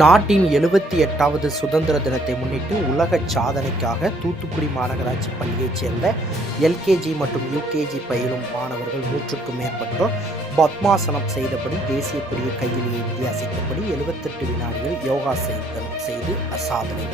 நாட்டின் எழுபத்தி எட்டாவது சுதந்திர தினத்தை முன்னிட்டு உலக சாதனைக்காக தூத்துக்குடி மாநகராட்சி பள்ளியைச் சேர்ந்த எல்கேஜி மற்றும் யூகேஜி பயிலும் மாணவர்கள் நூற்றுக்கும் மேற்பட்டோர் பத்மாசனம் செய்தபடி தேசிய கொடியை கையில் ஏந்தி அசைத்தபடி எழுபத்தெட்டு வினாடிகள் யோகா செய்தனம் செய்து அசாதனை.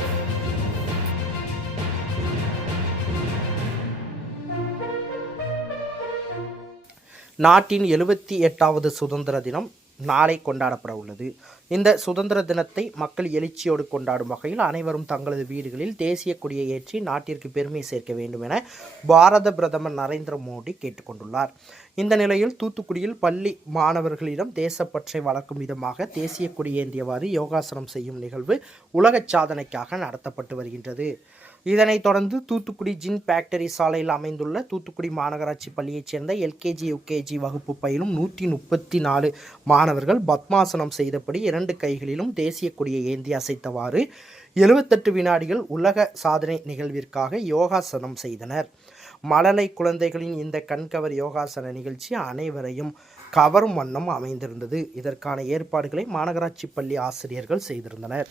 நாட்டின் எழுபத்தி எட்டாவது சுதந்திர தினம் நாளை கொண்டாடப்பட உள்ளது. இந்த சுதந்திர தினத்தை மக்கள் எழுச்சியோடு கொண்டாடும் வகையில் அனைவரும் தங்களது வீடுகளில் தேசிய கொடியை ஏற்றி நாட்டிற்கு பெருமை சேர்க்க வேண்டும் என பாரத பிரதமர் நரேந்திர மோடி கேட்டுக்கொண்டுள்ளார். இந்த நிலையில் தூத்துக்குடியில் பள்ளி மாணவர்களிடம் தேசப்பற்றை வளர்க்கும் விதமாக தேசிய கொடி ஏந்தியவாறு யோகாசனம் செய்யும் நிகழ்வு உலக சாதனைக்காக நடத்தப்பட்டு வருகின்றது. இதனைத் தொடர்ந்து தூத்துக்குடி ஜின் ஃபேக்டரி சாலையில் அமைந்துள்ள தூத்துக்குடி மாநகராட்சி பள்ளியைச் சேர்ந்த எல்கேஜி யுகேஜி வகுப்பு பயிலும் நூற்றி முப்பத்தி நாலு மாணவர்கள் பத்மாசனம் செய்தபடி இரண்டு கைகளிலும் தேசிய கொடியை ஏந்தி அசைத்தவாறு எழுபத்தெட்டு வினாடிகள் உலக சாதனை நிகழ்விற்காக யோகாசனம் செய்தனர். மழலை குழந்தைகளின் இந்த கண்கவர் யோகாசன நிகழ்ச்சி அனைவரையும் கவரும் வண்ணம் அமைந்திருந்தது. இதற்கான ஏற்பாடுகளை மாநகராட்சி பள்ளி ஆசிரியர்கள் செய்திருந்தனர்.